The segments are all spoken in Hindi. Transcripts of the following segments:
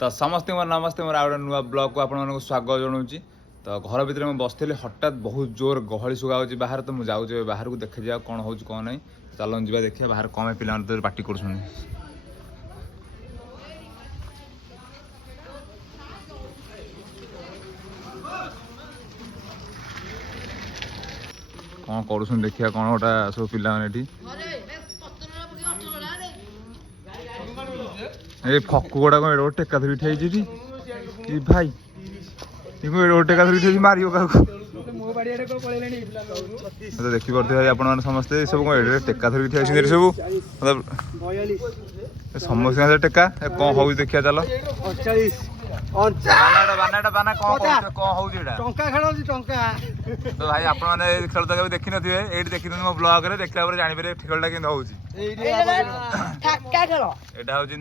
तो समस्त नमस्ते मोर आउ नुआ ब्लॉग को आपको स्वागत जनाऊँगी। तो घर भितर मैं बसती हठात बहुत जोर गहली सुगा बाहर तो मुझे बाहर को देखा जा कौन हो कौन ना चलन जा देखिए बाहर कम पिला तो पार्टी कर कौन कर देखिए कौन गोटा सब पिला ए फकु गोटा कौन एड टेका धरी उठाई भाई टेका धरी मार देखी पारे आप समस्ते सब कौन टेका धरी उठाई सब मतलब समस्त टेका कौन हो देखिए चलो बाना तो भाई आप खेल तो देखी थे ये देखी मो ब्लॉग देखला जापर खेलटा के हूँ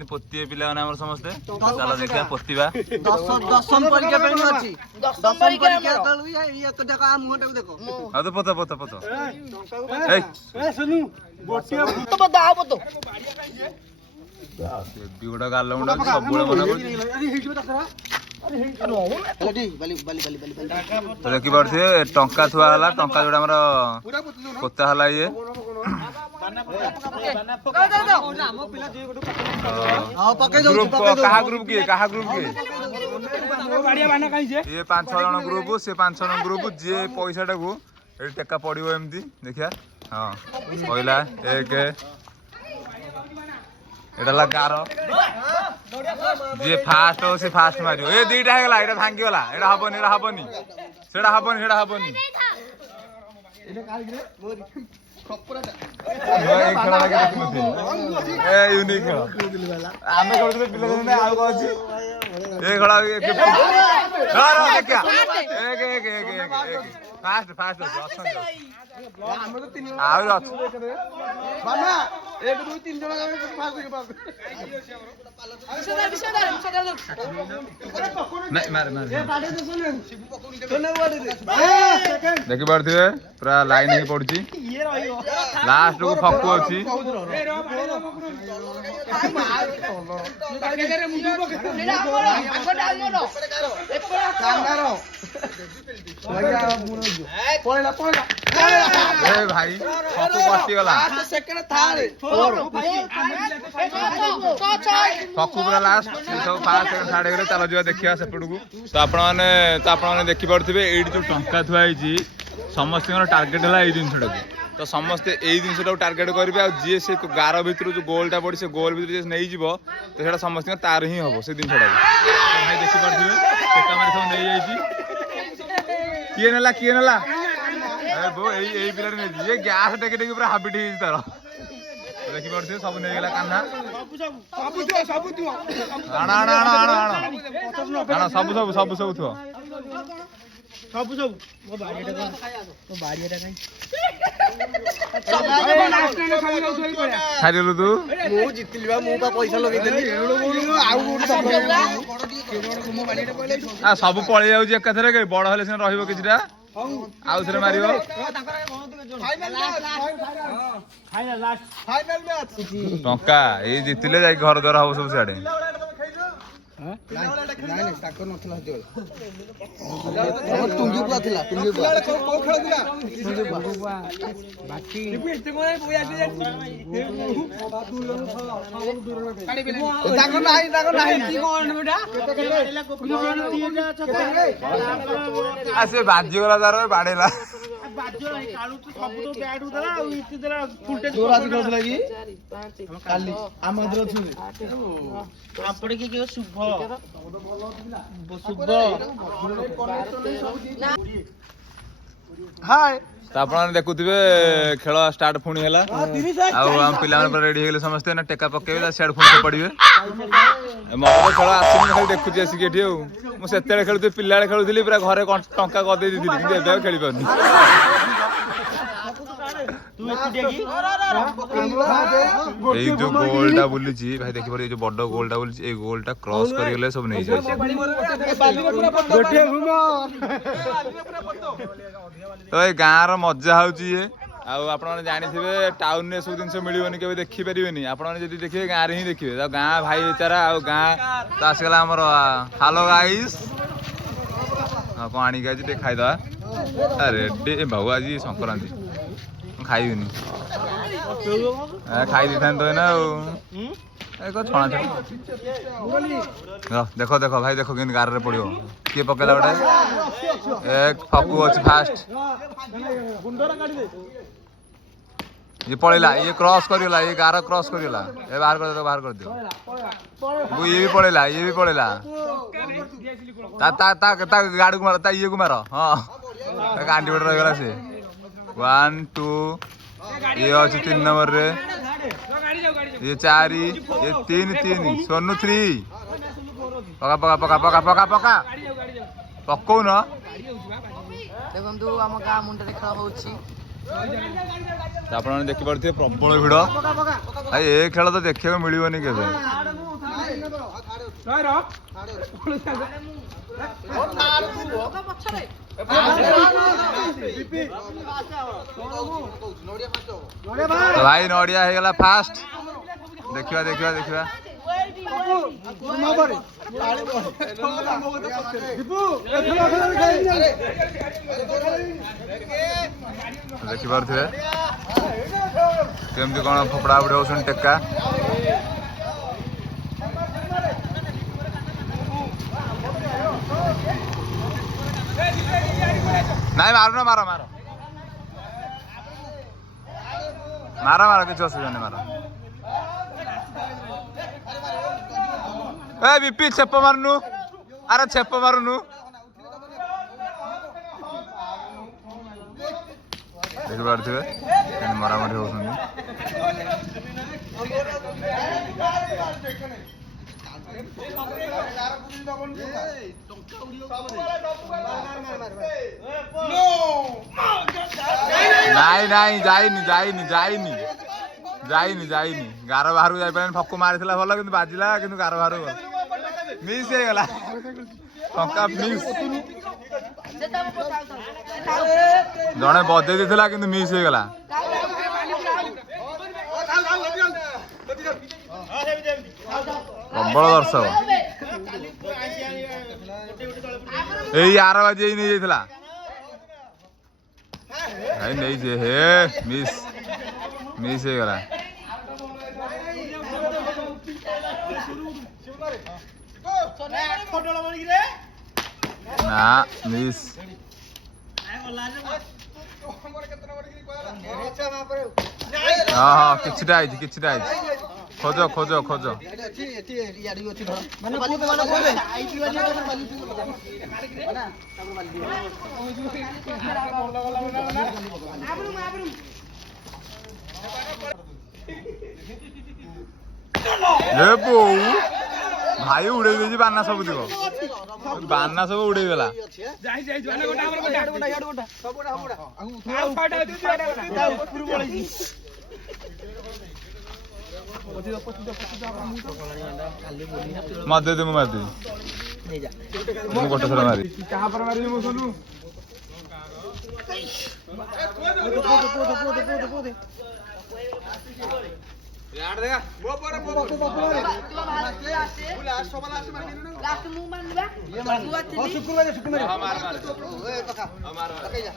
पोती पिला समस्ते चलो देखा पोतीबा तो पोत पोत पोत गुड़ा गाल मुंडा सब तो देखी पारे टंका थुआ टंका जोड़ा पोता है ये ग्रुप किए ये 5-6 जन ग्रुप से 5-6 जन ग्रुप जी पैसा को टेका पड़ो एमती देखिया हाँ पहला एक एटा गार जी फास्ट हो से फास्ट मारियो ए दुईटा है गला एटा भांगी गला एटा हबनी सेटा हबनी यूनिक आमे करते पिला आ अछि ए खड़ा देखिया एक फास्ट फास्ट हम तो 3 बाना 1 2 3 जन फास्ट देखी पारे पूरा लाइन ही पड़ी लास्ट को फकु अच्छी भाई फकु कटिगला फकु पूरा लास्ट सब 5 सेकंड छाड़ गले चलो जा देखिया सेपट को तो आपने देखी पारे ये जो टंका थुआई समस्त टार्गेट है ये जिनटा तो समस्ते यही जिनटा टार्गेट करेंगे जी से गार भर जो गोलटा पड़ी से गोल भर नहीं जीव तो सीटा समस्त तार ही हम से जिनटा भाई देखी पारे टेका मारी सब नहीं जाइए किए नेला यही पिला ये गैस टेके टेके पूरा हाबिट है तार देखी पारे सब नहीं गला कान्हा सब सब सब सब थो सब सब मो बाड़ीटा खाइलु तू मु जितली बा मु बा पैसा लगै देली आ सब पळे जाउ जे कथरे के बड़ हले से रहिबो किछटा आउ थरे मारियो फाइनल मैच टंका ए जितले जाई घर द्वार हो सब साडे नहीं ताको नथला हते तुंगी पुआ थिला तुंगी पुआ को खेल दिला तुंगी पुआ बाकी एते को बोया दे ताको नाही की कोन बेटा आसे बाजी वाला दारो बाडेला बाजो नहीं कालू तो सब तो बैट उतरा और इतने देला फुलटे जोर आदि कर लगी काली हम इधर छु आपड़े के शुभ हाय तो आप देखुवे खेल स्टार्ट पुणी है पिला रेडी हो समस्ते ना टेका पकड़े सियाड़ पुणी पड़े मत खेल आस देखुची आसिक मुझे खेलुी पिला खेलुली पूरा घरे टंका करदे खेली पार ये जो गोलटा बुली भाई देखी पारे जो बड़ गोलटा बुली ये गोलटा क्रॉस कर सब नहीं तो ये गाँव मजा हूँ आपने जानिथिबे टाउन रे सब जिनस मिलिबनी केबे देखि परिबेनी आपने जदी देखिबे गाँ रे ही देखिबे तो गाँ भाईचारा आ गाँ तो आसगला हमर हेलो गाइस हाँ कौन आनी गए खाई दवा रेडी बाबू आज संक्रांति खाइबी खाई दी था तो ना छणा छणा देख देख भाई देख कि गार रे पड़ो किए पकेला गोटे एक फकु अच्छी फास्ट ये पड़ेला ये क्रॉस करला ये गार क्रॉस करला ए बाहर कर दो बाहर कर दियो ये भी पड़ेला ता ता ता ता गाड़ी को मार ता ये को मार हां ता गांडी बड़ रहला से 1 2 ये अच्छी 3 नंबर रे ये 4 ये 3 सोनू 3 पका पका पका पका पका पका पक्को न देखंतु हम गा मुंडे खेल होउची ଆପଣ ଦେଖି ପାରୁଥିବେ ପ୍ରବଳ ଭିଡ଼ ଭାଇ ଏ ଖେଳ ତ ଦେଖିବାକୁ ମିଳିବନି କେବେ ଭାଇ ନଡ଼ିଆ ହେଇଗଲା ଫାଷ୍ଟ ଦେଖିବା ଦେଖିବା ଦେଖିବା ଦେଖିପାରୁଥିବେ କେମିତି କ'ଣ ଫପଡ଼ା ଫପଡ଼ି ହେଉଛନ୍ତି ଟେକା ନାଇଁ ମାରୁନ ମାର ମାର ମାର ମାର କିଛି ଅସୁବିଧା ନାହିଁ ମାର ए विपी छेप मारनु अरे छेप मारनु देखि पारथिबे मरामरी होउछन नहीं नहीं जाइनी जाइनी जाइनी जाइनी जाइनी गार बाहर जाई पारे फक्को मारिथिला भलो किंतु बाजिला किंतु गार बाहर मिस हे गला टंका मिस जणे बदे देथिला किंतु मिस हे गला प्रबल दर्शक एई 11 बजे ही नहीं जाइथिला भाई नहीं जे हे मिस मिस हे गला ना मिस हाँ हाँ किछटा आइछि खोजो खोजो खोजो भाई उड़े दे बाना सब दिख बाना सब उड़े गला मत दे मार दे गोटे थर मारी यार देखा वो पर लास्ट मुंह मारबा ये मार शुक्र हां मार ए कथा मार लगे जा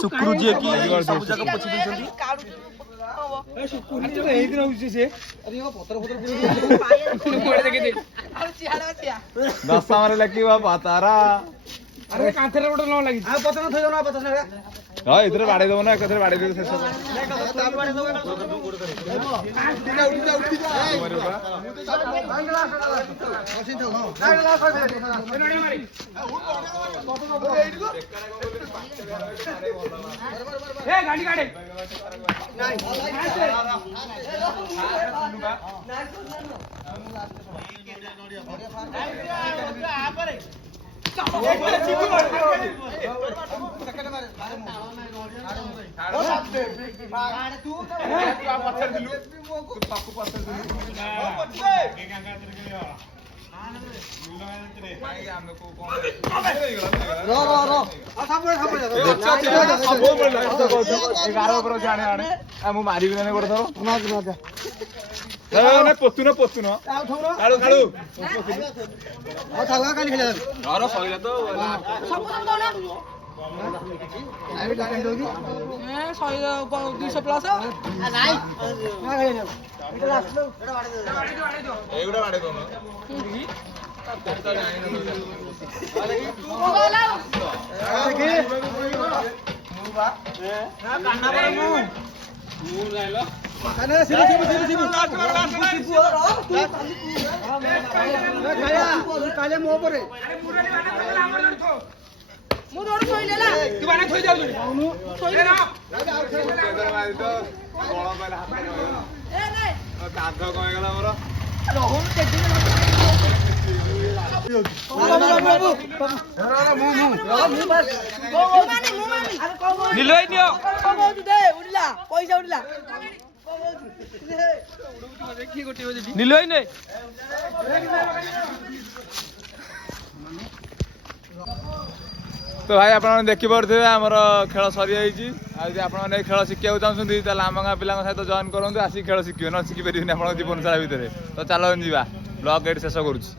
शुक्र जी की सब जगह पोछि दिसंती दशा मारे लगी पतारा अरे कांथरे गोटे न लगी आ पतन थई दना पतन हां इधर बाडे दबो ना एकथरे बाडे दे शेष उठी जा ए गाड़ी काढे ମାରିବି ଗୋଟେ ଥର ପୋତୁନ ପୋତୁନ କାଳୁ କାଳୁ ସଇଲା ତ এইগুলা ବାଡେଇ ଦଉନ କାନ୍ଧ କଣ ହେଇଗଲା ମୋର ପଇସା ଉଠିଲା ନିଲୁ ଭାଇ ନେ ତ ଭାଇ ଆପଣମାନେ ଦେଖିପାରୁଥିବେ ଆମର ଖେଳ ସରିଯାଇଛି ଆଉ ଯଦି ଆପଣମାନେ ଖେଳ ଶିଖିବାକୁ ଚାହୁଁଛନ୍ତି ତାହେଲେ ଆମ ଗାଁ ପିଲାଙ୍କ ସହିତ ଜଏନ୍ କରନ୍ତୁ ଆସିକି ଖେଳ ଶିଖିବେ ନ ଶିଖିପାରିବେନି ଆପଣଙ୍କ ଜୀବନ ସାରା ଭିତରେ ତ ଚାଲ ଯିବା ବ୍ଲଗ୍ ଏଇଠି ଶେଷ କରୁଛି।